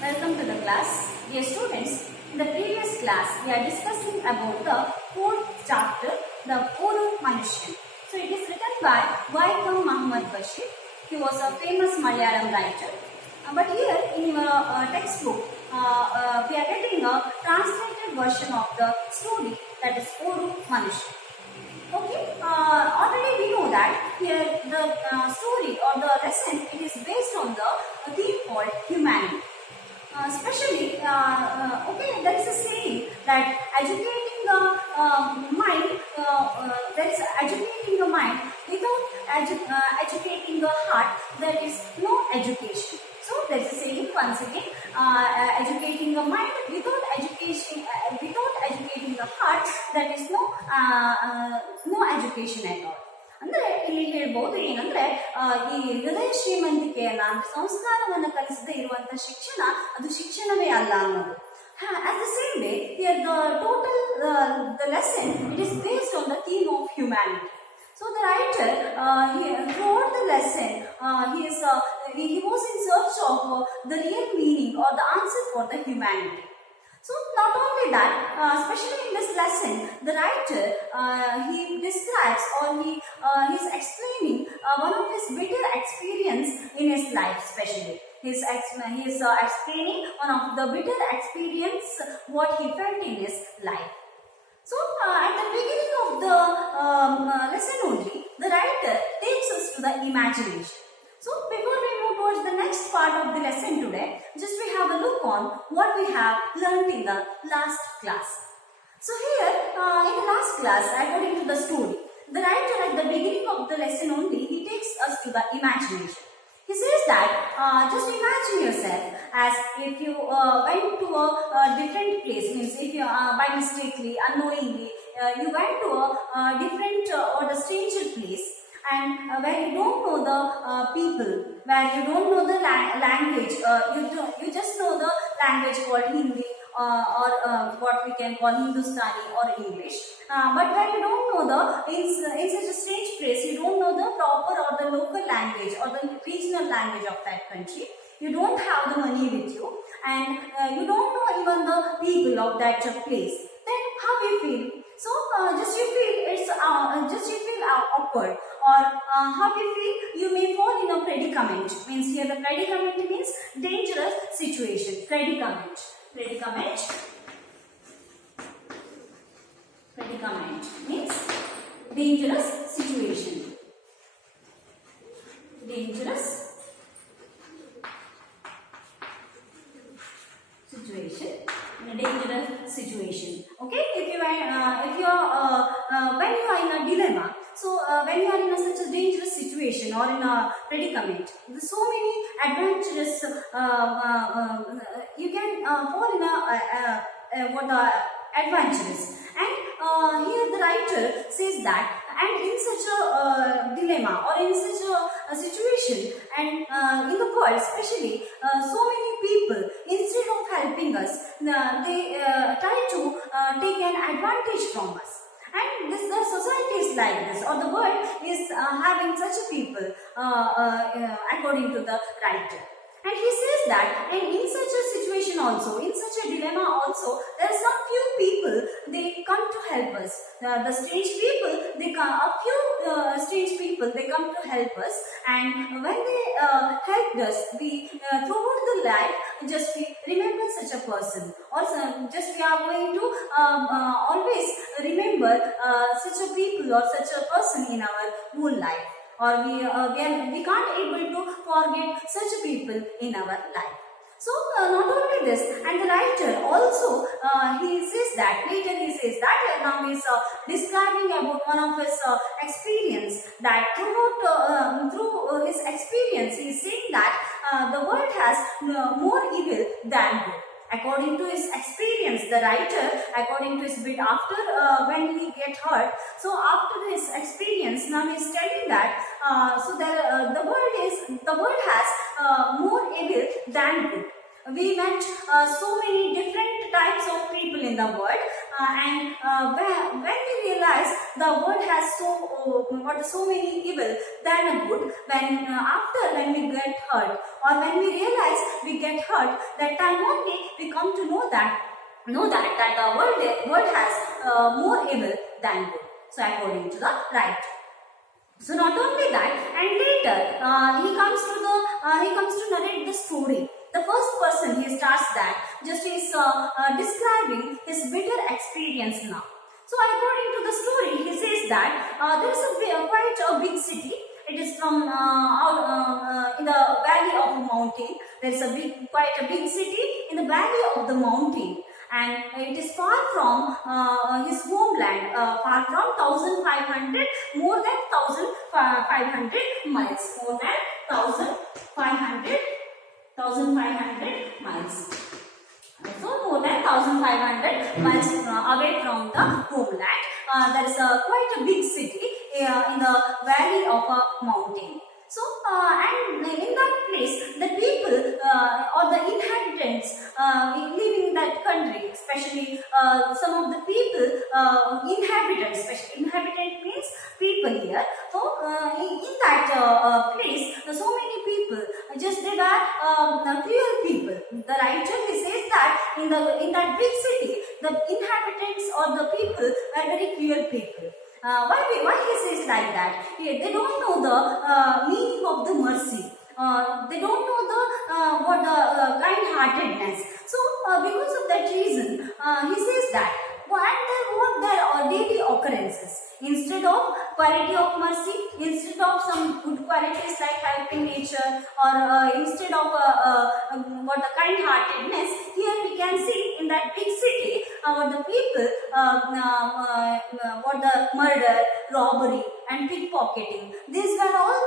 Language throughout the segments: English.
Welcome to the class. Dear students, in the previous class we are discussing about the fourth chapter, the Manushyan. So it is written by Byprof. He was a famous Malayalam writer. But here in your textbook, we are getting a translated version of the story, that is Manushyan. Okay, already we know that here the story or the lesson, it is based on the theme called humanity. Especially, okay, there is a saying that educating the mind, educating the mind without educating the heart, there is no education. So there is a saying once again, educating the mind without education, without educating the heart, there is no education at all. ಅಂದರೆ ಇಲ್ಲಿ ಹೇಳ್ಬೋದು ಏನಂದ್ರೆ ಈ ಹೃದಯ ಶ್ರೀಮಂತಿಕೆಯನ್ನ ಸಂಸ್ಕಾರವನ್ನು ಕಲಿಸದೇ ಇರುವಂತಹ ಶಿಕ್ಷಣ ಅದು ಶಿಕ್ಷಣವೇ ಅಲ್ಲ ಅನ್ನೋದು. At the same way, here the lesson, it is based on the theme of humanity. So the writer, throughout the lesson, he was in search of the real meaning or the answer for the humanity. So not only that, especially in this lesson, the writer he describes or he is explaining one of his bitter experience in his life. Especially, he is explaining one of the bitter experience what he felt in his life. So at the beginning of the lesson only, the writer takes us to the imagination. So before we move towards the next part of the lesson today, just we have a look on what we have learned in the last class. So here in the last class, according to the story, the writer at the beginning of the lesson only, he takes us to the imagination. He says that just imagine yourself as if you went to a different place, means if you by mistakenly, unknowingly, you went to a different or the stranger place, and where you don't know the people, where you don't know the language, you just know the language called Hindi or what we can call Hindustani or English, but where you don't know in such a strange place, you don't know the proper or the local language or the regional language of that country, you don't have the money with you, and you don't know even the people of that place, then how you feel? So just you feel awkward, or how you feel? You may fall in a predicament. Means here the predicament means dangerous situation. Predicament means dangerous situation. Dangerous situation. Okay, if you are when you are in a dilemma, so when you are in such a dangerous situation or in a predicament, there's so many adventurous you can fall in adventurous, and here the writer says that, and in such a dilemma or in such a situation, and in the world especially, so many people, instead of helping us, they try to take an advantage from us. And the society is like this, or the world is having such a people, according to the writer. And he says that, and in such a situation also, in such a dilemma also, there are some few people, they come to help us. The strange people, strange people, they come to help us, and when they helped us, we throughout the life, just we remember such a person, or just we are going to always remember such a people or such a person in our whole life. Or we can't able to forget such people in our life. So not only this, and the writer also he says that later he says that now he is describing about one of his experience, that through his experience he is saying that the world has more evil than good. According to his experience, the writer, according to his bit after when he get hurt, so after his experience, now he is telling that the world has more evil than good. We met so many different types of people in the world, when we realize the world has so many evil than a good, when we get hurt or when we realize we get hurt, that time only we come to know that the world has more evil than good. So according to the writer. So not only that, and later he comes to narrate the story. The first person he starts that just is describing his bitter experience now. So according to the story, he says that there is quite a big city. It is from in the valley of a mountain. There is quite a big city in the valley of the mountain. And it is far from his homeland, far from 1,500, more than 1,500 miles, more than 1,500 miles. So more than 1,500 miles away from the homeland, there is quite a big city in the valley of a mountain. So, and in that place, the people or the inhabitants living in that country, especially some of the people, inhabitants, especially inhabitant means people here. So, in that place, so many people, just they were cruel people. The writer he says that in that big city, the inhabitants or the people were very cruel people. Why he says like that? They don't know the meaning of the mercy. They don't know the what the kind-heartedness. So because of that reason, he says that what there are daily occurrences. Instead of quality of mercy, instead of some good qualities like helping nature, or instead of what the kind-heartedness, here we can see in that big city, what the people, what the murder, robbery, and pickpocketing. These were all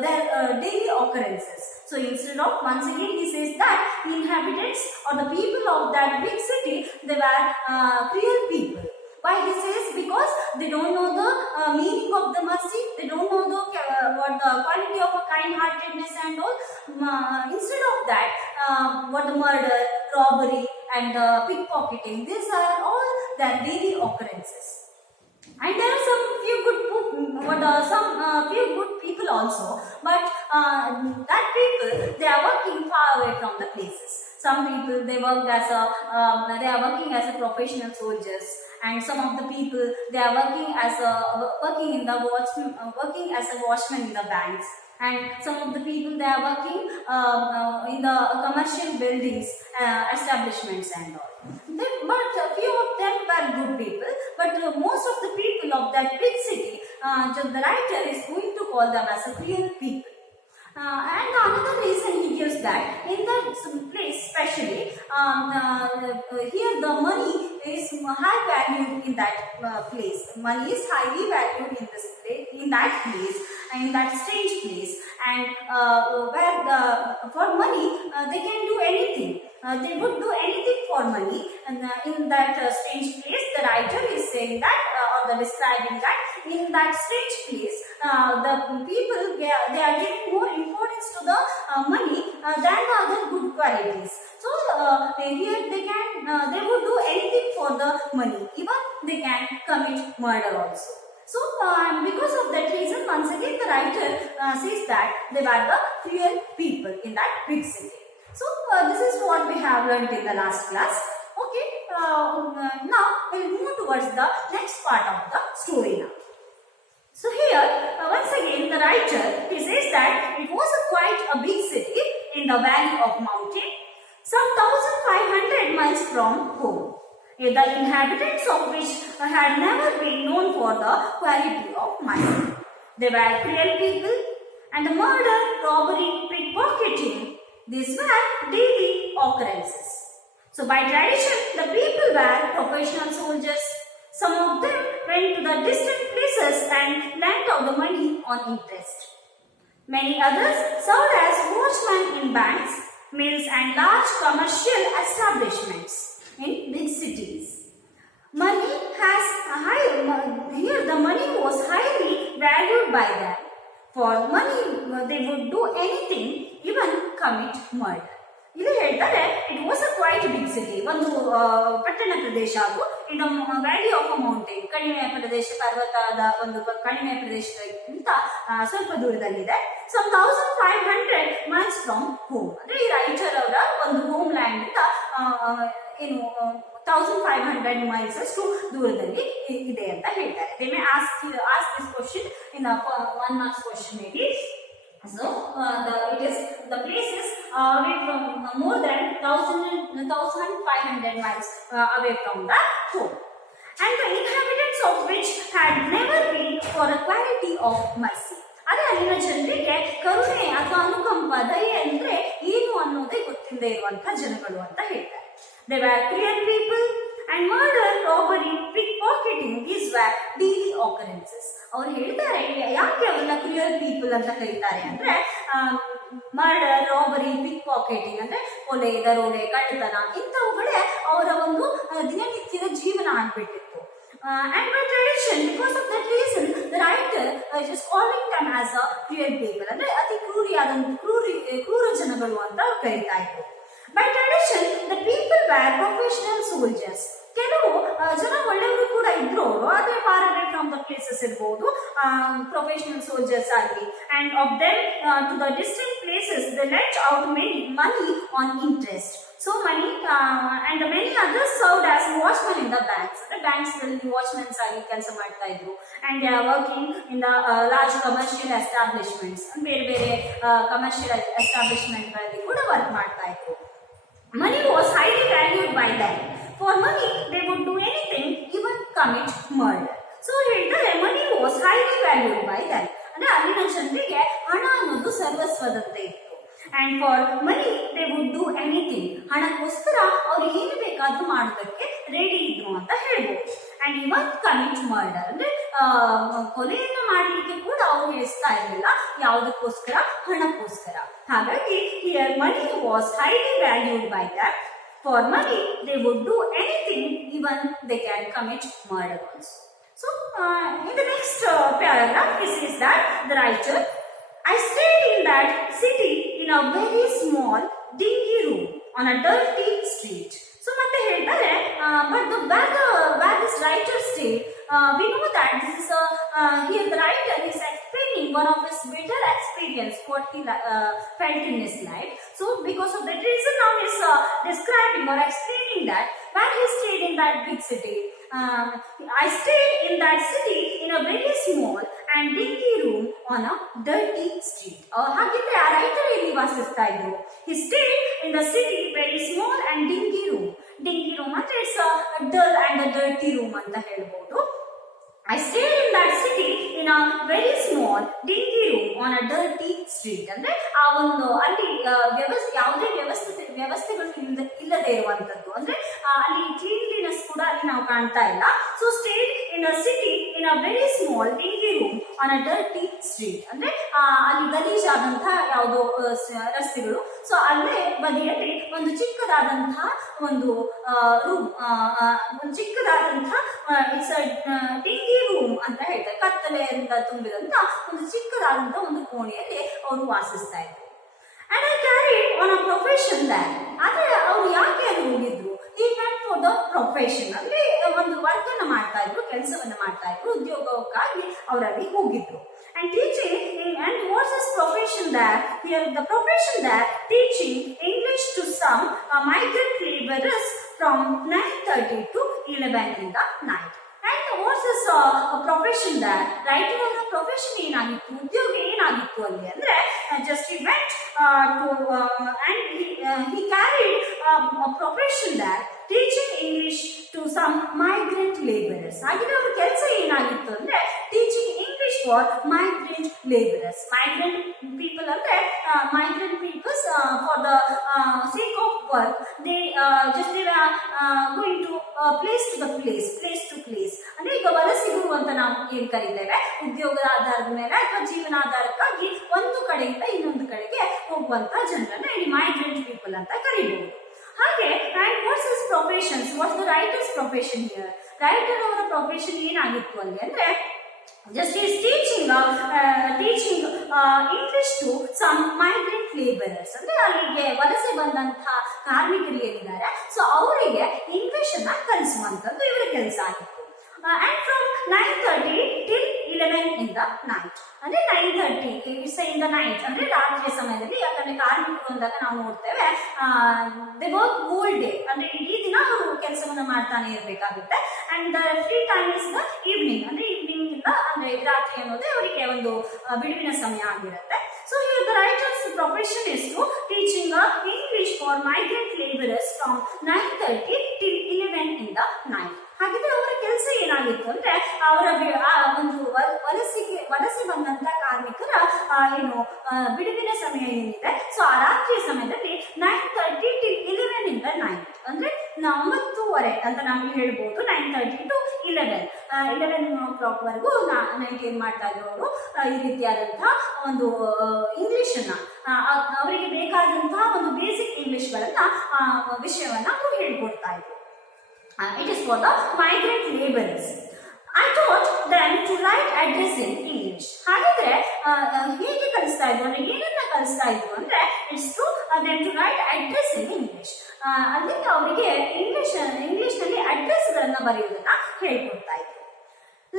their daily occurrences. So instead of, once again he says that the inhabitants or the people of that big city, they were cruel people. Why he says? Because they don't know the meaning of the mercy, they don't know what the quality of a kind-heartedness and all. Instead of that, what the murder, robbery, and pickpocketing, these are all their daily occurrences. And there are some few good people also, but that people, they are working far away from the places. Some people, they are working as a professional soldiers, and some of the people, they are working as a watchman in the banks, and some of the people, they are working in the commercial buildings, establishments and all. But few of them were good people, but most of the people of that big city, the writer is going to call them as a cruel people. And another reason he gives that in that place, especially here the money is high valued in that place. Money is highly valued in this place, in that place, and in that strange place. And where for money they can do anything. They would do anything for money. And in that strange place, the writer is saying that, or describing that in that strange place, the people, they are giving more importance to the money than the other good qualities. So here they would do anything for the money. Even they can commit murder also. So because of that reason, once again the writer says that they were the cruel people in that big city. So this is what we have learned in the last class. Okay, now we will move towards the next part of the story now. So here, once again, the writer, he says that it was quite a big city in the valley of mountain, some 1,500 miles from home. The inhabitants of which had never been known for the quality of mercy. They were cruel people, and the murder, robbery, pickpocketing, these were daily occurrences. So by tradition, the people were professional soldiers. Some of them went to the distant places and lent out the money on interest. Many others served as watchmen in banks, mills and large commercial establishments in big cities. Here the money was highly valued by them. For money they would do anything, even commit murder. ಇಲ್ಲಿ ಹೇಳ್ತಾರೆ, it was a quite big city. ಒಂದು ಪಟ್ಟಣ ಪ್ರದೇಶ ಅದು. in the valley of a mountain. ಕಣಿವೆ ಪ್ರದೇಶ, ಪರ್ವತದ ಒಂದು ಕಣಿವೆ ಪ್ರದೇಶಕ್ಕಿಂತ ಸ್ವಲ್ಪ ದೂರದಲ್ಲಿದೆ. Some 1500 miles from home. ಅಂದ್ರೆ ಈ ರೈಟರ್ ಅವರ ಒಂದು ಹೋಮ್ ಲ್ಯಾಂಡ್ ಇಂದ ಏನು 1500 miles ಅಷ್ಟು ದೂರದಲ್ಲಿ ಇದೆ ಅಂತ ಹೇಳ್ತಾರೆ. They may ask this question in a 1 marks question maybe. So the place is away from more than 1500 miles away from the home, and the inhabitants of which had never been for a quality of mercy. ಅದೇ ಅಲ್ಲಿನ ಜನರಿಗೆ ಕರುಣೆ ಅಥವಾ ಅನುಕಂಪ, ದಯೆ ಅಂದ್ರೆ ಏನು ಅನ್ನೋದೇ ಗೊತ್ತಿಲ್ಲದೆ ಇರುವಂತಹ ಜನಗಳು ಅಂತ ಹೇಳ್ತಾರೆ. They were cruel people and murder, robbery, pickpocketing, these were daily occurrences. ಅವ್ರು ಹೇಳ್ತಾರೆ ಯಾಕೆ ಅವರನ್ನ ಕ್ರಿಯಲ್ ಪೀಪಲ್ ಅಂತ ಕರೀತಾರೆ ಅಂದ್ರೆ ಮರ್ಡರ್, ರಾಬರಿ, ಪಿಕ್ ಪಾಕೆಟಿಂಗ್ ಅಂದ್ರೆ ಕೊಲೆ, ದರೋಡೆ, ಕಳ್ಳತನ ಇಂಥವುಗಳೇ ಅವರ ಒಂದು ದಿನನಿತ್ಯದ ಜೀವನ ಆಗ್ಬಿಟ್ಟಿತ್ತು. And by tradition, because of that reason, the writer is calling them as a cruel people. ಅಂದ್ರೆ ಅತಿ ಕ್ರೂರ ಜನಗಳು ಅಂತ ಕರೀತಾ ಇದ್ರು. By tradition, the people were professional soldiers. ಕೆಲವು ಜನ ಒಳ್ಳೆಯವರು ಕೂಡ ಇದ್ರು ಅವರು, ಆದ್ರೆ far away from the places ಇರಬಹುದು, ಪ್ರೊಫೆಷನಲ್ ಸೋಲ್ಜರ್ಸ್ ಆಗಿ. And of them to the distant places they let out money on interest. So money and many others served as watchman in the banks. ಅಂದ್ರೆ banks ಗಳಲ್ಲಿ watchmen ಆಗಿ ಕೆಲಸ ಮಾಡ್ತಾ ಇದ್ರು. And they are working in the large commercial establishments, ಬೇರೆ ಬೇರೆ commercial establishment ಗಳಲ್ಲಿ ಕೂಡ ವರ್ಕ್ ಮಾಡ್ತಾ ಇದ್ರು. Money was highly valued by them. For money, they would do anything, even commit murder. So ಹೇಳ್ತಾರೆ money was highly valued by them. ಅಂದ್ರೆ ಅಲ್ಲಿನ ಜನರಿಗೆ ಹಣ ಅನ್ನೋದು ಸರ್ವಸ್ವದಂತೆ ಇತ್ತು. And for money, they would do anything. ಹಣಕ್ಕೋಸ್ಕರ ಅವ್ರು ಏನು ಬೇಕಾದ್ರೂ ಮಾಡೋದಕ್ಕೆ ರೆಡಿ ಇದ್ರು ಅಂತ ಹೇಳ್ಬೋದು. And even commit murder. ಅಂದ್ರೆ ಕೊಲೆಯನ್ನು ಮಾಡಲಿಕ್ಕೆ ಕೂಡ ಅವ್ರು ಇಳಿಸ್ತಾ ಇರಲಿಲ್ಲ, ಯಾವುದಕ್ಕೋಸ್ಕರ? ಹಣಕ್ಕೋಸ್ಕರ. ಹಾಗಾಗಿ here money was highly valued by them. For money, they would do anything, even they can commit murder also. So, in the next paragraph, it says that the writer, I stayed in that city in a very small, dingy room on a dirty street. So, ಮತ್ತೆ ಹೇಳ್ತಾರೆ, but where this writer stayed, we know that this is here the writer is explaining one of his bitter experience, what he felt in his life. So, because of that reason, now he is describing or explaining that where he stayed in that big city. I stayed in that city in a very small and dingy room on a dirty street. ಹಾಗಿದ್ರೆ ಆ writer ಇಲ್ಲಿ ವಾಸಿಸ್ತಾ ಇದ್ರು. He stayed in the city very small and dingy room. Dingy room ಅಂದ್ರೆ it's dull and a dirty room ಅಂತ ಹೇಳ್ಬೋದು. I stayed in that city in a very small, dingy room on a dirty street. ಅಂದ್ರೆ ಆ ಒಂದು ಅಲ್ಲಿ ಯಾವುದೇ ವ್ಯವಸ್ಥೆಗಳು ಇಲ್ಲದೆ ಇರುವಂತದ್ದು, ಅಂದ್ರೆ ಅಲ್ಲಿ ಕ್ಲೀನ್ಲಿನೆಸ್ ಕೂಡ ಅಲ್ಲಿ ನಾವು ಕಾಣ್ತಾ ಇಲ್ಲ. So stayed in a city in a very small dingy room on a dirty street. ಅಂದ್ರೆ ಅಲ್ಲಿ ಗಲೀಜಾದಂತಹ ಯಾವುದೋ ರಸ್ತೆಗಳು. ಸೊ ಅಲ್ಲೇ ಬದಿಯಲ್ಲಿ ಒಂದು ಚಿಕ್ಕದಾದಂತಹ ಒಂದು ರೂಮ್, ಒಂದು ಚಿಕ್ಕದಾದಂತಹ ಇಟ್ಸ್ ಡಿಂಗಿ ರೂಮ್ ಅಂತ ಹೇಳ್ತಾರೆ. ಕತ್ತಲೆಯಿಂದ ತುಂಬಿದಂತ ಒಂದು ಚಿಕ್ಕದಾದಂತಹ ಒಂದು ಕೋಣೆಯಲ್ಲಿ ಅವರು ವಾಸಿಸ್ತಾ ಇದ್ರು. And I carried on a profession there. ಆದ್ರೆ ಅವರು ಯಾಕೆ ಅಲ್ಲಿ ಹೋಗಿದ್ರು? He went for the profession. ಅಲ್ಲಿ ಒಂದು ವರ್ಕ್ ಅನ್ನ ಮಾಡ್ತಾ ಇದ್ರು, ಕೆಲಸವನ್ನ ಮಾಡ್ತಾ ಇದ್ರು, ಉದ್ಯೋಗಕ್ಕಾಗಿ ಅವರಲ್ಲಿ ಹೋಗಿದ್ರು. And teaching, and what's his profession there? Here the profession there, teaching English to some migrant laborers from 9:30 to 11 in the night. And what's his profession there? Writing on the profession ಏನಾಗಿತ್ತು, ಉದ್ಯೋಗ ಏನಾಗಿತ್ತು ಅಲ್ಲಿ ಅಂದ್ರೆ just he went and he carried a profession there, teaching English to some migrant laborers. ಹಾಗಿದ್ರೆ ಅವ್ರ ಕೆಲಸ ಏನಾಗಿತ್ತು ಅಂದ್ರೆ teaching English for migrant laborers. Migrant people ಅಂದ್ರೆ migrant peoples for the sake of work, they were going to place to place. ಅಂದ್ರೆ ಈಗ ವಲಸಿಗರು ಅಂತ ನಾವು ಏನ್ ಕರೀತೇವೆ, ಉದ್ಯೋಗದ ಆಧಾರದ ಮೇಲೆ ಅಥವಾ ಜೀವನಾಧಾರಕ್ಕಾಗಿ ಒಂದು ಕಡೆಯಿಂದ ಇನ್ನೊಂದು ಕಡೆಗೆ ಹೋಗುವಂತ ಜನರನ್ನ ಇಲ್ಲಿ ಮೈಗ್ರೆಂಟ್ ಪೀಪಲ್ ಅಂತ ಕರೀಬಹುದು. ಹಾಗೆ and what's his professions? What's the writer's profession here? Writer ಅವರ ಪ್ರೊಫೆಷನ್ ಏನಾಗಿತ್ತು ಅಲ್ಲಿ ಅಂದ್ರೆ just is teaching English to some migrant laborers. ಅಂದ್ರೆ ಅಲ್ಲಿಗೆ ವಲಸೆ ಬಂದಂತಹ ಕಾರ್ಮಿಕರು ಏನಿದ್ದಾರೆ, ಸೊ ಅವರಿಗೆ ಇಂಗ್ಲಿಷ್ ಅನ್ನ ಕಲಿಸುವಂತದ್ದು ಇವರ ಕೆಲಸ ಆಗಿತ್ತು. And from 9:30 till 11 in the night. ಅಂದ್ರೆ 9:30 ಇಟ್ಸ್ ಇನ್ ದ ನೈಟ್, ಅಂದ್ರೆ ರಾತ್ರಿ ಸಮಯದಲ್ಲಿ. ಯಾಕಂದ್ರೆ ಕಾರ್ಮಿಕರು ಅಂದಾಗ ನಾವು ನೋಡ್ತೇವೆ ದೇ ವರ್ಕ್ ಹೋಲ್ ಡೇ, ಅಂದ್ರೆ ಇಡೀ ದಿನ ಅವರು ಕೆಲಸವನ್ನ ಮಾಡ್ತಾನೆ ಇರಬೇಕಾಗುತ್ತೆ. And the free time is the evening, ಅಂದ್ರೆ ಈವ್ನಿಂಗ್ ಇಂದ ಅಂದ್ರೆ ರಾತ್ರಿ ಅನ್ನೋದೇ ಅವರಿಗೆ ಒಂದು ಬಿಡುವಿನ ಸಮಯ ಆಗಿರುತ್ತೆ. So here the writer's profession is to teaching English for migrant laborers from 9:30 till 11 in the night. ಹಾಗಿದ್ರೆ ಅವರ ಕೆಲಸ ಏನಾಗಿತ್ತು ಅಂದ್ರೆ ಅವರ ಒಂದು ವಲಸೆ ಬಂದಂತ ಕಾರ್ಮಿಕರ ಏನು ಬಿಡುವಿನ ಸಮಯ ಏನಿದೆ, ಸೊ ಆ ರಾತ್ರಿಯ ಸಮಯದಲ್ಲಿ 9:30 till 11 in the night, ಅಂದ್ರೆ 9:30 ಅಂತ ನಾವು ಹೇಳ್ಬೋದು. 9:30 to 11 o'clock ವರೆಗೂ ನೈಟ್ ಏನ್ ಮಾಡ್ತಾ ಇದ್ರು ಅವರು, ಈ ರೀತಿಯಾದಂತಹ ಒಂದು ಇಂಗ್ಲಿಷ್ ಅನ್ನ ಅವರಿಗೆ ಬೇಕಾದಂತಹ ಒಂದು ಬೇಸಿಕ್ ಇಂಗ್ಲಿಷ್ ಗಳನ್ನ ವಿಷಯವನ್ನ ಅವರು ಹೇಳ್ಕೊಡ್ತಾ ಇದ್ರು. It is for the migrant laborers. I taught them to write address in English. ಹಾಗಿದ್ರೆ ಹೇಗೆ ಕಲಿಸ್ತಾ ಇದ್ರು ಅಂದ್ರೆ ಏನನ್ನ ಕಲಿಸ್ತಾ ಇದ್ರು ಅಂದ್ರೆ it's to them to write address in English. ಅದಕ್ಕೆ ಅವರಿಗೆ ಇಂಗ್ಲಿಷ್ ನಲ್ಲಿ ಅಡ್ರೆಸ್ ಗಳನ್ನ ಬರೆಯುವುದನ್ನ ಹೇಳ್ಕೊಡ್ತಾ ಇದ್ರು.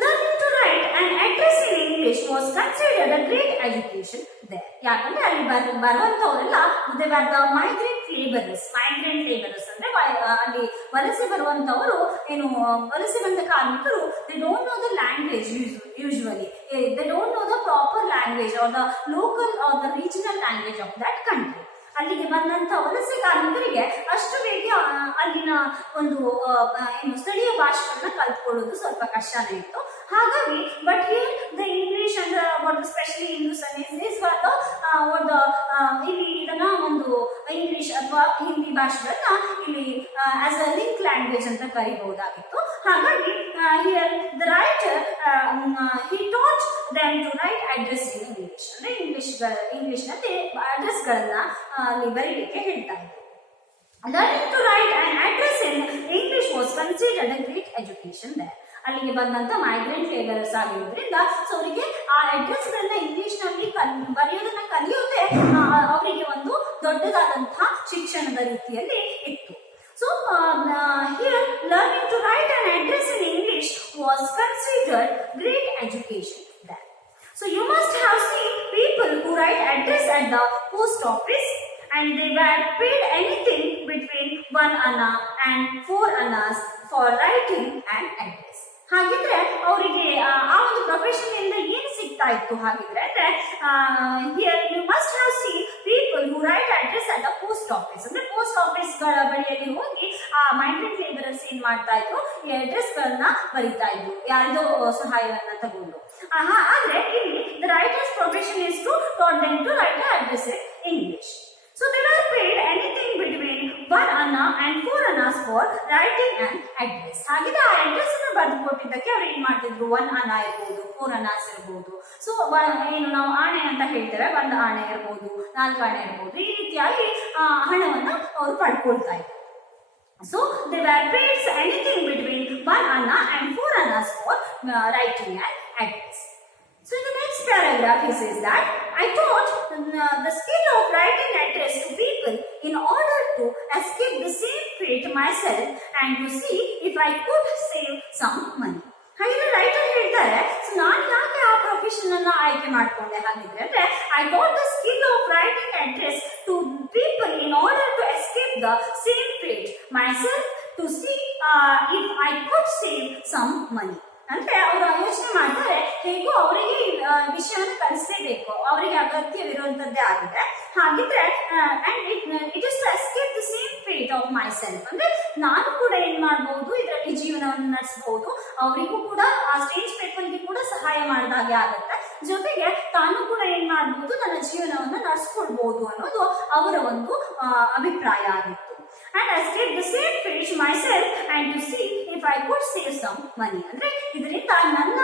Learning to write an address in English was considered a great education there. ಯಾಕಂದ್ರೆ ಅಲ್ಲಿ ಬರುವಂತವರೆಲ್ಲ they were the migrant laborers ಅಂದ್ರೆ ಅಲ್ಲಿ ವಲಸೆ ಬರುವಂತವರು ಏನು ವಲಸೆ ಬಂದ ಕಾರ್ಮಿಕರು, they don't know the language usually, they don't know the proper language or the local or the regional language of that country. ಅಲ್ಲಿಗೆ ಬಂದಂತ ವಲಸೆ ಕಾರ್ಮಿಕರಿಗೆ ಅಷ್ಟು ಬೇಗ ಅಲ್ಲಿನ ಒಂದು ಏನು ಸ್ಥಳೀಯ ಭಾಷೆಗಳನ್ನ ಕಲ್ತ್ಕೊಳ್ಳೋದು ಸ್ವಲ್ಪ ಕಷ್ಟನೇ ಇತ್ತು. ಹಾಗಾಗಿ but here the English and what specially English ಇಲ್ಲಿ ಇದನ್ನ ಒಂದು ಇಂಗ್ಲಿಷ್ ಅಥವಾ ಹಿಂದಿ ಭಾಷೆಗಳನ್ನ ಇಲ್ಲಿ ಆಸ್ ಅ ಲಿಂಕ್ ಲ್ಯಾಂಗ್ವೇಜ್ ಅಂತ ಕರಿಬಹುದಾಗಿತ್ತು. ಹಾಗಾಗಿ here the writer he taught them to write address in English, ಅಂದ್ರೆ ಇಂಗ್ಲಿಷ್ ನಲ್ಲಿ ಅಡ್ರೆಸ್ ಗಳನ್ನ ಅಲ್ಲಿ ಬರೀಲಿಕ್ಕೆ ಹೇಳ್ತಾ ಇದ್ರು. Learning to write an address in English was considered a great education there. ಅಲ್ಲಿಗೆ ಬಂದಂತ ಮೈಗ್ರೆಂಟ್ ಲೇಬರರ್ಸ್ ಆಗಿರೋದ್ರಿಂದ ಸೊ ಅವರಿಗೆ ಆ ಅಡ್ರೆಸ್ ಗಳನ್ನ ಇಂಗ್ಲಿಷ್ ನಲ್ಲಿ ಬರೆಯೋದನ್ನ ಕಲಿಯೋದೇ ಅವರಿಗೆ ಒಂದು ದೊಡ್ಡದಾದಂತಹ ಶಿಕ್ಷಣದ ರೀತಿಯಲ್ಲಿ ಇತ್ತು. So here learning to write an address in English was considered great education there. So you must have seen people who write address at the post office and they were paid anything between 1 anna and 4 annas for writing an address. ಹಾಗಿದ್ರೆ ಅವರಿಗೆ ಆ ಒಂದು profession ಇಂದ ಏನು ಸಿಗ್ತಾ ಇತ್ತು ಹಾಗಿದ್ರೆ ಅಂದ್ರೆ here you must have seen people who write address at the post office, ಅಂದ್ರೆ ಪೋಸ್ಟ್ ಆಫೀಸ್ ಗಳ ಬಳಿಯಲ್ಲಿ ಹೋಗಿ ಆ ಮೈಗ್ರೆಂಟ್ ಲೇಬರರ್ಸ್ ಏನ್ ಮಾಡ್ತಾ ಇದ್ರು, ಈ ಅಡ್ರೆಸ್ ಗಳನ್ನ ಬರೀತಾ ಇದ್ರು ಯಾರ್ದೋ ಸಹಾಯವನ್ನ ತಗೊಂಡು. ಆದ್ರೆ ಇಲ್ಲಿ the writer's profession is to taught them to write address in English. So they were paid anything between 1 anna and 4 annas for writing an address. ಹಾಗಿದ್ರೆ ಆ ಅಡ್ರೆಸ್ ಅನ್ನು ಬರೆದು ಕೊಟ್ಟಿದ್ದಕ್ಕೆ ಅವ್ರು ಏನ್ ಮಾಡ್ತಿದ್ರು, 1 anna ಇರ್ಬೋದು, 4 annas ಇರ್ಬೋದು. ಸೊ ಏನು ನಾವು ಆಣೆ ಅಂತ ಹೇಳ್ತೇವೆ, 1 ಆಣೆ ಇರ್ಬೋದು, 4 ಆಣೆ ಇರ್ಬೋದು, ಈ ರೀತಿಯಾಗಿ ಹಣವನ್ನ ಅವರು ಪಡ್ಕೊಳ್ತಾ ಇದ್ರು. So they were paid anything between 1 anna and 4 annas for writing an address. So in the next paragraph he says that I taught the skill of writing address to people in order to escape the same fate myself and to see if I could save some money. ಹಾಗಿದ್ರೆ writer ಹೇಳ್ತಾರೆ, so ನಾನು ಯಾಕೆ ಆ profession ಅನ್ನ ಆಯ್ಕೆ ಮಾಡ್ಕೊಂಡೆ ಹಾಗಿದ್ರೆ ಅಂದ್ರೆ I got the skill of writing address to people in order to escape the same fate myself to see if I could save some money. ಅಂದ್ರೆ ಅವರು ಯೋಚನೆ ಮಾಡ್ತಾರೆ, ಹೇಗೂ ಅವರಿಗೆ ವಿಷಯವನ್ನು ಕಲಿಸಲೇಬೇಕು, ಅವರಿಗೆ ಅಗತ್ಯವಿರುವಂತದ್ದೇ ಆಗಿದೆ. ಹಾಗಿದ್ರೆ it is to escape the same fate of myself, ಅಂದ್ರೆ ನಾನು ಕೂಡ ಏನ್ ಮಾಡಬಹುದು, ಇದರಲ್ಲಿ ಜೀವನವನ್ನು ನಡೆಸಬಹುದು, ಅವರಿಗೂ ಕೂಡ ಆ ಸ್ಟೇಜ್ ಪೇಪರ್ಗೆ ಕೂಡ ಸಹಾಯ ಮಾಡಿದಾಗೆ ಆಗುತ್ತೆ, ಜೊತೆಗೆ ತಾನು ಕೂಡ ಏನ್ ಮಾಡಬಹುದು, ನನ್ನ ಜೀವನವನ್ನು ನಡೆಸ್ಕೊಳ್ಬಹುದು ಅನ್ನೋದು ಅವರ ಒಂದು ಅಭಿಪ್ರಾಯ ಆಗಿತ್ತು. And escape the same fate myself and to see if I could save some money. ಅಂದ್ರೆ ಇದರಿಂದ ನನ್ನ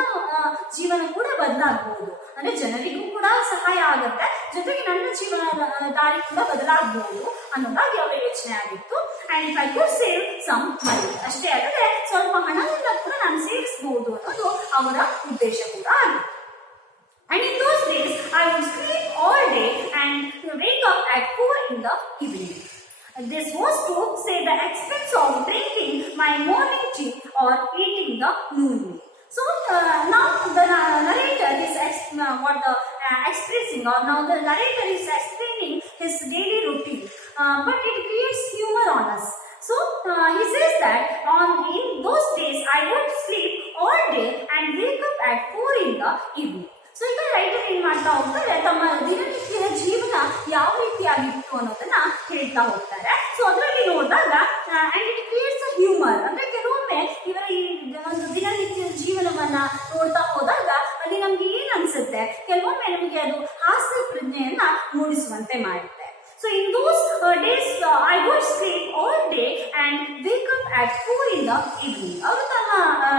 ಜೀವನ ಕೂಡ ಬದಲಾಗಬಹುದು, ಅಂದ್ರೆ ಜನರಿಗೂ ಕೂಡ ಸಹಾಯ ಆಗುತ್ತೆ, ಜೊತೆಗೆ ನನ್ನ ಜೀವನ ದಾರಿ ಕೂಡ ಬದಲಾಗಬಹುದು ಅನ್ನೋದಾಗಿ ಅವರ ಯೋಚನೆ ಆಗಿತ್ತು. And if I could save some money, ಅಷ್ಟೇ ಅಲ್ಲದೆ ಸ್ವಲ್ಪ ಹಣವನ್ನ ಕೂಡ ನಾನು ಸೇರಿಸಬಹುದು ಅನ್ನೋದು ಅವರ ಉದ್ದೇಶ ಕೂಡ ಆಗಿತ್ತು. And in those days, I would sleep all day and wake up at 4 in the evening. This was to save the expense of drinking my morning tea or eating the noon meal. So now the narrator is expressing, or now the narrator is explaining his daily routine, but it creates humor on us. So he says that in those days I would sleep all day and wake up at 4 in the evening. So ಈಗ writer ಏನ್ ಮಾಡ್ತಾ ಹೋಗ್ತಾರೆ, ತಮ್ಮ ದಿನನಿತ್ಯದ ಜೀವನ ಯಾವ ರೀತಿಯಾಗಿತ್ತು ಅನ್ನೋದನ್ನ ಹೇಳ್ತಾ ಹೋಗ್ತಾರೆ. ಸೊ ಅದರಲ್ಲಿ ನೋಡಿದಾಗ and it creates a humour, ಅಂದ್ರೆ ಕೆಲವೊಮ್ಮೆ ಇವರ ಈ ಒಂದು ದಿನನಿತ್ಯದ ಜೀವನವನ್ನ ನೋಡ್ತಾ ಹೋದಾಗ ಅಲ್ಲಿ ನಮ್ಗೆ ಏನ್ ಅನ್ಸುತ್ತೆ, ಕೆಲವೊಮ್ಮೆ ನಮಗೆ ಅದು ಹಾಸ್ಯ ಪ್ರಜ್ಞೆಯನ್ನ ಮೂಡಿಸುವಂತೆ ಮಾಡುತ್ತೆ. So in those days I would sleep all day and wake up at 4 in the evening. ಅವರು ತಮ್ಮ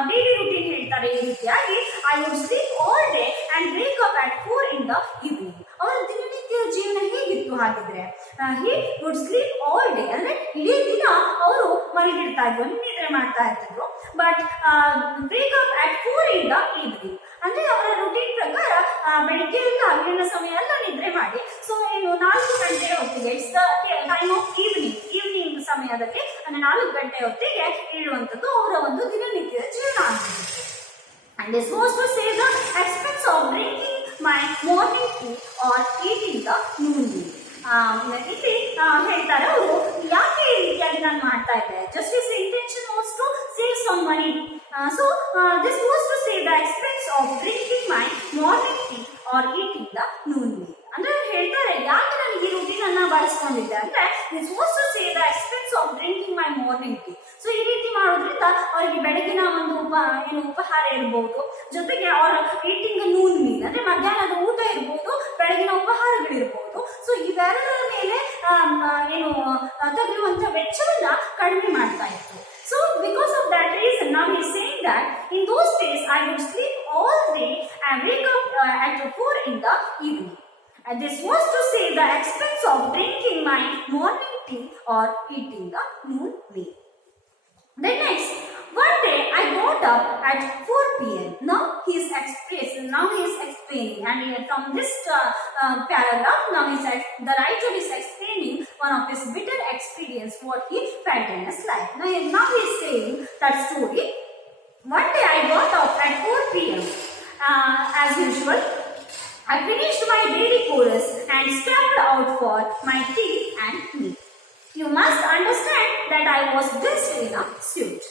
ಡೈಲಿ ರೂಟೀನ್ ಹೇಳ್ತಾರೆ ಈ ರೀತಿಯಾಗಿ, I would sleep all day and wake up at 4 in the evening. ಅವರ ದಿನನಿತ್ಯದ ಜೀವನ ಹೇಗಿತ್ತು ಹಾಗಿದ್ರೆ, he would sleep all day, ಅಂದ್ರೆ ಇಡೀ ದಿನ ಅವರು ಮಲಗಿರ್ತಾ ಇದ್ರು, ನಿದ್ರೆ ಮಾಡ್ತಾ ಇರ್ತಿದ್ರು. But wake up at 4 in the evening, ಅಂದ್ರೆ ಅವರ ರೂಟೀನ್ ಪ್ರಕಾರ ಬೆಳಿಗ್ಗೆ ಎಲ್ಲ ಹಗಲಿನ ಸಮಯ ಎಲ್ಲ ನಿದ್ರೆ ಮಾಡಿ, ಸೊ ಏನು 4 ಗಂಟೆ ಹೊತ್ತಿಗೆ, it's the time of evening ಸಮಯದಲ್ಲಿ ಅಂದ್ರೆ 4 ಗಂಟೆ ಹೊತ್ತಿಗೆ ಹೇಳುವಂಥದ್ದು ಅವರ ಒಂದು ದಿನನಿತ್ಯದ ಜೀವನ ಆಗಿದೆ. And this was to save the expense of drinking my morning tea or eating the noon meal. ಇಲ್ಲಿ ಹೇಳ್ತಾರೆ ಅವರು ಯಾಕೆ ಈ ರೀತಿಯಾಗಿ ನಾನು ಮಾಡ್ತಾ ಇದ್ದೆ, just is intention was to save some money. So this was to save the expense of drinking my morning tea or eating the noon meal. ಅಂದ್ರೆ ಹೇಳ್ತಾರೆ ಯಾಕೆ ನಾನು ಈ ರೂಟೀನ್ ಅನ್ನ ಬಳಸ್ಕೊಂಡಿದ್ದೆ ಅಂದ್ರೆ, this was to save the expense of drinking my morning tea. So ಈ ರೀತಿ ಮಾಡೋದ್ರಿಂದ ಅವರಿಗೆ ಬೆಳಗಿನ ಒಂದು ಉಪಹಾರ ಇರಬಹುದು, ಜೊತೆಗೆ ಅವರ ಈಟಿಂಗ್ ನೂನ್ ಮೀಲ್ ಅಂದ್ರೆ ಮಧ್ಯಾಹ್ನದ ಊಟ ಇರಬಹುದು, ಬೆಳಗಿನ ಉಪಹಾರಗಳಿರ್ಬಹುದು. ಸೊ ಇವೆರಡರ ಮೇಲೆ ತಗುಲುವಂತ ವೆಚ್ಚವನ್ನ ಕಡಿಮೆ ಮಾಡ್ತಾ ಇತ್ತು. So because of that reason, now he is saying that in those days I would sleep all day and wake up at 4 in the evening. And this was to save the expense of drinking my morning tea or eating the noon meal. Then next, one day I got up at 4 p.m. Now he is explaining, and from this paragraph, now the writer is explaining one of his bitter experience, what he felt in his life. Now he is saying that story. One day I got up at 4 p.m. As usual. I finished my daily chorus and stepped out for my tea and meal. You must understand that I was dressed in a suit.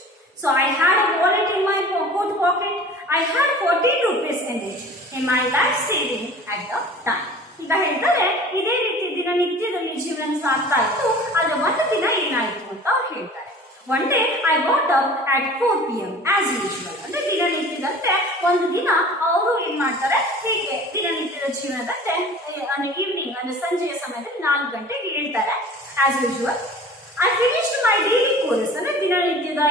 So I had a wallet in my coat pocket. I had 14 rupees in it in my life saving at the time. ಈಗ ಹೇಳ್ತಾರೆ ಇದೇ ರೀತಿ ದಿನನಿತ್ಯದಲ್ಲಿ ಜೀವನ ಸಾಗ್ತಾ ಇತ್ತು, ಆದ್ರೆ ಒಂದು ದಿನ ಏನಾಯ್ತು ಅಂತ ಅವ್ರು ಹೇಳ್ತಾರೆ. One day I got up at 4 p.m. As usual, ಅಂದ್ರೆ ದಿನನಿತ್ಯದಂತೆ ಒಂದು ದಿನ ಅವರು ಏನ್ ಮಾಡ್ತಾರೆ, ಹೀಗೆ ದಿನನಿತ್ಯದ ಜೀವನದಂತೆ ಈವ್ನಿಂಗ್ ಅಂದ್ರೆ ಸಂಜೆಯ ಸಮಯದಲ್ಲಿ 4 ಗಂಟೆಗೆ ಹೇಳ್ತಾರೆ as usual. I finished my daily course, ಅಂದ್ರೆ ದಿನನಿತ್ಯದ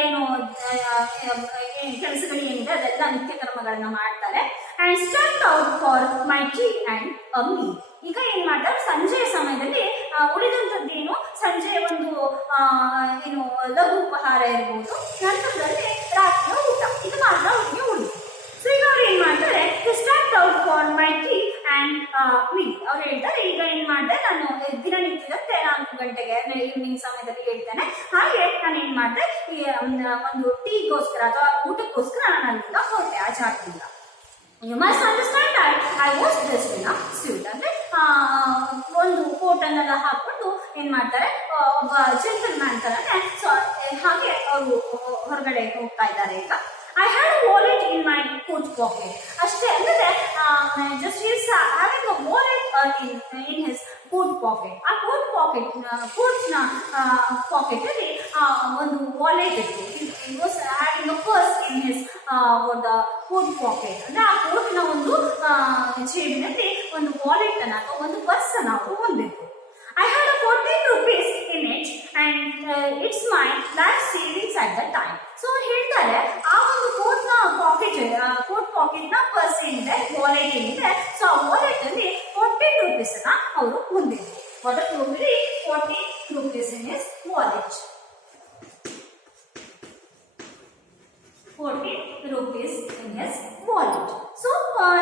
ಕೆಲಸಗಳು ಏನಿದೆ ಅದೆಲ್ಲ ನಿತ್ಯ ಕರ್ಮಗಳನ್ನ ಮಾಡ್ತಾರೆ. And stepped out for my tea and a meal. ಈಗ ಏನ್ ಮಾಡ್ತಾರೆ, ಸಂಜೆಯ ಸಮಯದಲ್ಲಿ ಉಳಿದಂಥದ್ದೇನು ಸಂಜೆ ಒಂದು ಲಘು ಉಪಹಾರ ಇರಬಹುದು, ನಂತರದಲ್ಲಿ ರಾತ್ರಿಯ ಊಟ, ಇದು ಮಾತ್ರ ಅವರಿಗೆ ಉಳಿತು. ಸೊ ಈಗ ಅವ್ರು ಏನ್ ಮಾಡ್ತಾರೆ, stepped out for my tea and meal. ಅವ್ರು ಹೇಳ್ತಾರೆ ಈಗ ಏನ್ ಮಾಡಿದೆ, ನಾನು ದಿನನಿತ್ಯದಂತೆ 4 ಗಂಟೆಗೆ ಈವ್ನಿಂಗ್ ಸಮಯದಲ್ಲಿ ಹೇಳ್ತೇನೆ, ಹಾಗೆ ನಾನು ಏನ್ ಮಾಡಿದೆ, ಒಂದು ಟೀಗೋಸ್ಕರ ಅಥವಾ ಊಟಕ್ಕೋಸ್ಕರ ನಾನು ಅಲ್ಲಿಂದ ಹೊರಟೆ ಆ ಜಾಗದಿಂದ. You must understand that I was dressed in a suit, ಅಂದ್ರೆ ಒಂದು ಕೋಟ್ ಅನ್ನೆಲ್ಲ ಹಾಕೊಂಡು ಏನ್ ಮಾಡ್ತಾರೆ, ಒಬ್ಬ ಜೆಂಟಲ್ಮ್ಯಾನ್ ತರನೇ ಸೊ ಹಾಗೆ ಅವರು ಹೊರಗಡೆ ಹೋಗ್ತಾ ಇದ್ದಾರೆ. ಈಗ I had a wallet in my coat pocket. ಅಷ್ಟೇ ಅಂದ್ರೆ just he is having a wallet in his coat pocket. ಆ coat pocket ಅಲ್ಲಿ ಒಂದು wallet ಇತ್ತು. He was having a purse in his the coat pocket. ಅಂದ್ರೆ ಆ ಕೋಟ್ನ ಒಂದು ಜೇಬಿನಲ್ಲಿ ಒಂದು wallet ಅನ್ನ ಅಥವಾ ಒಂದು ಪರ್ಸ್ ಅನ್ನ ಅವರು ಹೊಂದಿದ್ರು. I had a 14 rupees in it and it's my life savings at that time. So ಹೇಳ್ತಾರೆ rupees in his wallet. 14 rupees in his wallet. So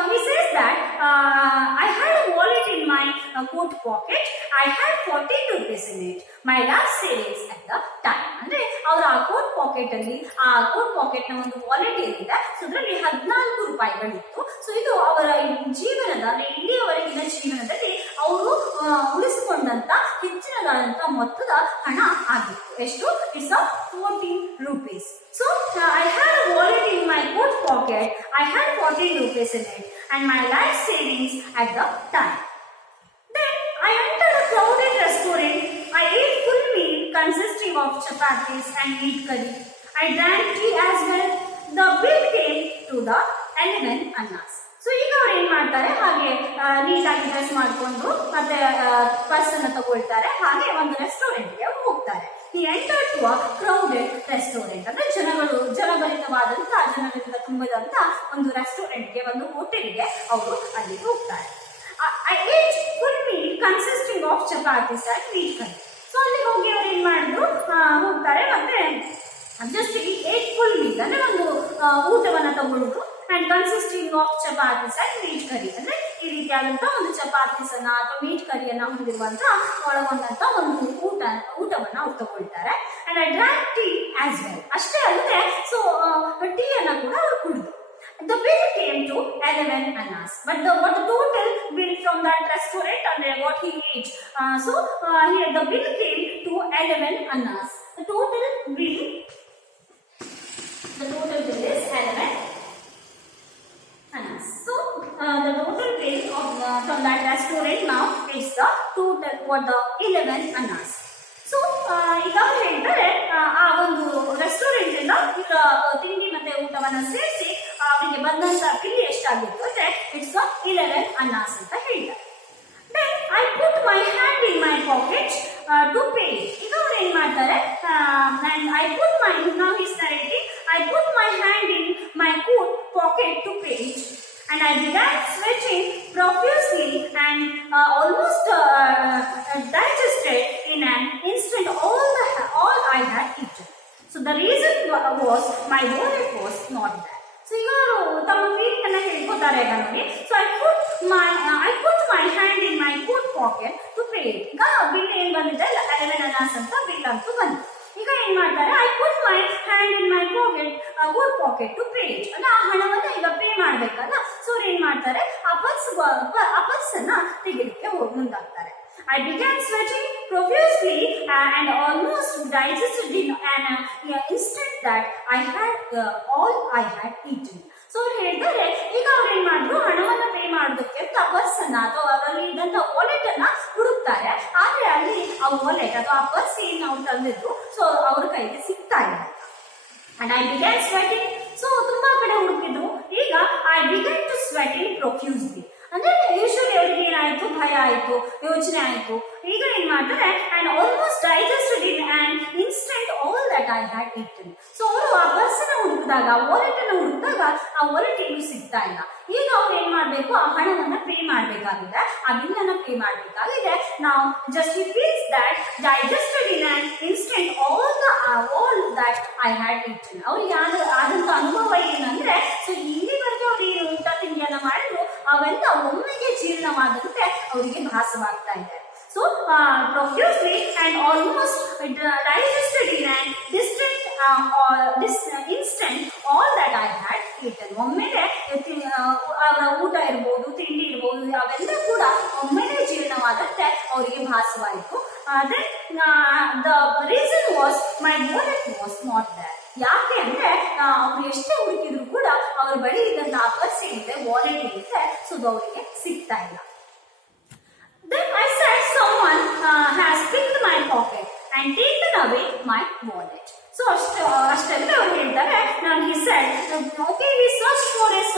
he says that I had a wallet in my coat pocket. I had 14 rupees in it. My last savings at the time. ಅಂದ್ರೆ ಅವರ ಆ coat packet ಅಲ್ಲಿ ಆ coat packet ನ ಒಂದು wallet ಏನಿದೆ so ಅದರಲ್ಲಿ 14 ರೂಪಾಯಿಗಳಿತ್ತು. So ಇದು ಅವರ ಜೀವನದ ಅಂದ್ರೆ ಇಲ್ಲಿಯವರೆಗಿನ ಜೀವನದಲ್ಲಿ ಅವರು ಉಳಿಸಿಕೊಂಡಂತ ಹೆಚ್ಚಿನದಾದಂತ ಮೊತ್ತದ ಹಣ ಆಗಿತ್ತು. ಎಷ್ಟು? It's 14 rupees. So I had a wallet in my coat pocket. I had 14 rupees in it and my life savings at the time. Then I entered a crowded restaurant. I ate full meal consisting of chapatis and meat curry. I drank tea as well. The bill came to the 11 annas. So ಈಗ ಅವ್ರು ಏನ್ ಮಾಡ್ತಾರೆ, ಹಾಗೆ ನೀಟಾಗಿ dress ಮಾಡ್ಕೊಂಡು ಮತ್ತೆ purse ಅನ್ನ ತಗೊಳ್ತಾರೆ, ಹಾಗೆ ಒಂದು ರೆಸ್ಟೋರೆಂಟ್ಗೆ ಅವ್ರು ಹೋಗ್ತಾರೆ. ಈ enter to a crowded restaurant ಅಂದ್ರೆ ಜನಭರಿತವಾದಂತ ಜನರಿಂದ ತುಂಬಿದಂತ ಒಂದು ರೆಸ್ಟೋರೆಂಟ್ಗೆ, ಒಂದು ಹೋಟೆಲ್ಗೆ ಅವರು ಅಲ್ಲಿಗೆ ಹೋಗ್ತಾರೆ. I ate full meal consisting of chapatis and meat curry. So ಅಲ್ಲಿ ಹೋಗಿ ಅವ್ರು ಏನ್ ಮಾಡಿದ್ರು, ಹೋಗ್ತಾರೆ ಮತ್ತೆ ಜಸ್ಟ್ ಈ ಏಟ್ ಫುಲ್ ಮೀಲ್ ಅಂದ್ರೆ ಒಂದು ಊಟವನ್ನ ತಗೊಳ್ಳುದು and consisting of chapatis and meat curry ಅಂದ್ರೆ ಈ ರೀತಿಯಾದಂತ ಒಂದು ಚಪಾತೀಸ್ ಅನ್ನ ಅಥವಾ ಮೀಟ್ ಕರಿಯನ್ನ ಹೊಂದಿರುವಂತ ಒಳಗೊಂಡಂತ ಒಂದು ಊಟವನ್ನ ಅವ್ರು ತಗೊಳ್ತಾರೆ. and I drank tea as well. ಅಷ್ಟೇ ಅಲ್ಲದೆ ಸೊ ಟೀ ಅನ್ನ ಕೂಡ ಅವ್ರು ಕುಡಿದ್ರು. The bill came to 11 annas. But what the total bill from that restaurant and what he ate. Here the bill came to 11 annas. The total bill is 11 annas. So the total bill of from that restaurant now is the total what the 11 annas. So ಈಗ ಅವ್ರು ಹೇಳ್ತಾರೆ ಆ ಒಂದು restaurant ಇಂದ ಇವರ ತಿಂಡಿ ಮತ್ತೆ ಊಟವನ್ನ ಸೇರಿಸಿ ಅವರಿಗೆ ಬಂದಂತ ಬಿಲ್ ಎಷ್ಟಾಗಿತ್ತು ಅಂದ್ರೆ ಇಟ್ಸ್ 11 annas ಅಂತ ಹೇಳ್ತಾರೆ. Then I put my hand in my pocket to pay. ಈಗ ಅವ್ರು ಏನ್ ಮಾಡ್ತಾರೆ, and I put my now he's narrating, I put my hand in my coat pocket to pay and I began sweating profusely and almost digested in an instant all I had eaten. So the reason was my wallet was not there. So ಈಗ ತಮ್ಮ feeling ಅನ್ನ ಹೇಳ್ಕೊತಾರೆ ನೋಡಿ. So I put my hand in my coat pocket to pay it. ಈಗ bill ಏನ್ ಬಂದಿದೆ 11 annas ಅಂತ bill ಅಂತೂ ಬಂತು. ಈಗ ಏನ್ ಮಾಡ್ತಾರೆ, I put my hand in my coat pocket to pay it. ಅಂದ್ರೆ ಆ ಹಣವನ್ನ ಈಗ ಪೇ ಮಾಡ್ಬೇಕಲ್ಲ, ಸೊ ಅವ್ರು ಏನ್ ಮಾಡ್ತಾರೆ, ಆ ಪರ್ಸ್ ಅನ್ನ ತೆಗಿಲಿಕ್ಕೆ ಮುಂದಾಗ್ತಾರೆ. I began sweating profusely and almost digested in an instant that I had all I had eaten. So ಅವ್ರು ಹೇಳ್ತಾರೆ, ಈಗ ಅವ್ರು ಏನ್ ಮಾಡಿದ್ರು, ಹಣವನ್ನ ಪೇ ಮಾಡೋದಕ್ಕೆ ಪರ್ಸ್ ಅನ್ನ ಅಥವಾ ಅವರಲ್ಲಿ ಇದ್ದಂತ ವಾಲೆಟ್ ಅನ್ನ ಹುಡುಕ್ತಾರೆ. ಆದ್ರೆ ಅಲ್ಲಿ ಆ ವಾಲೆಟ್ ಅಥವಾ ಆ ಪರ್ಸ್ ಏನ್ ಅವ್ರು ತಂದಿದ್ರು ಸೊ ಅವ್ರ ಕೈಗೆ ಸಿಗ್ತಾ ಇಲ್ಲ. and I began sweating. So ತುಂಬಾ ಕಡೆ ಹುಡುಕಿದ್ರು. ಈಗ I began to sweating profusely. ಅಂದ್ರೆ ಯೂಶುವಲಿ ಅವ್ರಿಗೆ ಏನಾಯ್ತು, ಭಯ ಆಯ್ತು, ಯೋಚನೆ ಆಯ್ತು. ಈಗ ಏನ್ ಮಾಡ್ತಾರೆ, and almost digested in an instant all that I had eaten. So ಅವರು ಆ ಪರ್ಸ್ ಅನ್ನ ಹುಡುಕಿದಾಗ, ವಾಲೆಟ್ ಅನ್ನ ಹುಡುಕಿದಾಗ ಆ ವಾಲೆಟ್ ಏನು ಸಿಗ್ತಾ ಇಲ್ಲ. ಈಗ ಅವ್ರು ಏನ್ ಮಾಡ್ಬೇಕು, ಆ ಹಣವನ್ನ ಪೇ ಮಾಡ್ಬೇಕಾಗಿದೆ, ಆ ಬಿಲ್ ಅನ್ನ ಪೇ ಮಾಡ್ಬೇಕಾಗಿದೆ. ನಾವು just he feels that digested in an instant all that I had eaten. ಅವ್ರಿಗೆ ಆದಂತ ಅನುಭವ ಏನಂದ್ರೆ, ಸೊ ಇಲ್ಲಿವರೆಗೆ ಅವ್ರು ಏನು ಊಟ ತಿಂಡಿಯನ್ನ ಮಾಡಿದ್ರು ಅವೆಲ್ಲ ಒಮ್ಮೆಗೆ ಜೀರ್ಣವಾದಂತೆ ಅವರಿಗೆ ಭಾಸವಾಗ್ತಾ ಇದೆ. So profusely and almost digested in an instant all that I had eaten. ಒಮ್ಮೆಗೆ ಅವರ ಊಟ ಇರ್ಬೋದು, ತಿಂಡಿ ಇರ್ಬೋದು, ಅವೆಲ್ಲ ಕೂಡ ಒಮ್ಮೆಗೆ ಜೀರ್ಣವಾದಂತೆ ಅವರಿಗೆ ಭಾಸವಾಯಿತು. Then the reason was my wallet was not there. ಯಾಕೆ ಅಂದ್ರೆ ಅವ್ರು ಎಷ್ಟೇ ಹುಡುಕಿದ್ರು ಕೂಡ ಅವ್ರ ಬಳಿ ಇದ್ದಂತ ಪರ್ಸ್ ಏನಿದೆ, ವಾಲೆಟ್ ಏನಿದೆ, ಸೊ ಅವರಿಗೆ ಸಿಗ್ತಾ ಇಲ್ಲ. Then I said someone has picked my pocket and taken away my wallet. So ಅಷ್ಟೆಲ್ಲ ಅವ್ರು ಹೇಳ್ತಾರೆ, he said, okay, he searched for his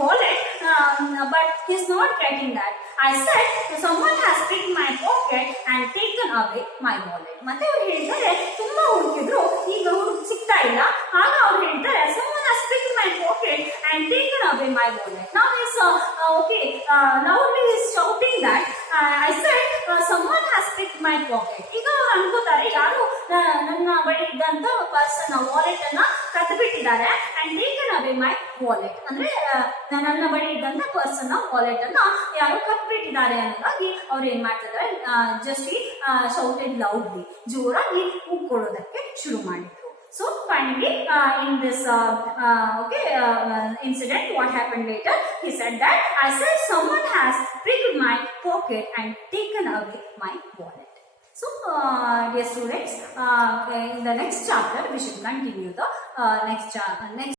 wallet but he's not getting that. I said someone has picked my pocket and taken away my wallet. ಮತ್ತೆ ಅವ್ರು ಹೇಳ್ತಾರೆ, ತುಂಬಾ ಹುಡುಕಿದ್ರು, ಈಗ ಸಿಗ್ತಾ ಇಲ್ಲ. ಆಗ ಅವ್ರು ಹೇಳ್ತಾರೆ, someone has picked my pocket and taken away my wallet. Now his loudly is shouting that I said someone has picked my pocket. ಈಗ ಅವ್ರು ಅನ್ಕೋತಾರೆ ಯಾರು ನನ್ನ ಬಳಿ ಇದ್ದಂತ ಪರ್ಸನ್ ವಾಲೆಟ್ ಅನ್ನ ಕದ್ದು ಬಿಟ್ಟಿದ್ದಾರೆ and taken away my wallet. ಅಂದ್ರೆ ನನ್ನ ಬಳಿ ಇದ್ದಂತ ಪರ್ಸನ್ ವಾಲೆಟ್ ಅನ್ನ ಯಾರು ಕದ್ಬಿಟ್ಟಿದ್ದಾರೆ ಅನ್ನೋದಾಗಿ ಅವ್ರು ಏನ್ ಮಾಡ್ತಿದ್ದಾರೆ, ಜಸ್ಟ್ ಶೌಟೆಡ್ ಲೌಡ್ಲಿ, ಜೋರಾಗಿ ಕೂಗ್ಕೊಳ್ಳೋದಕ್ಕೆ ಶುರು ಮಾಡಿದ್ರು. So finally, in this incident, what happened later? He said that I said someone has picked my pocket and taken away my wallet. So, dear students, in the next chapter we should continue the next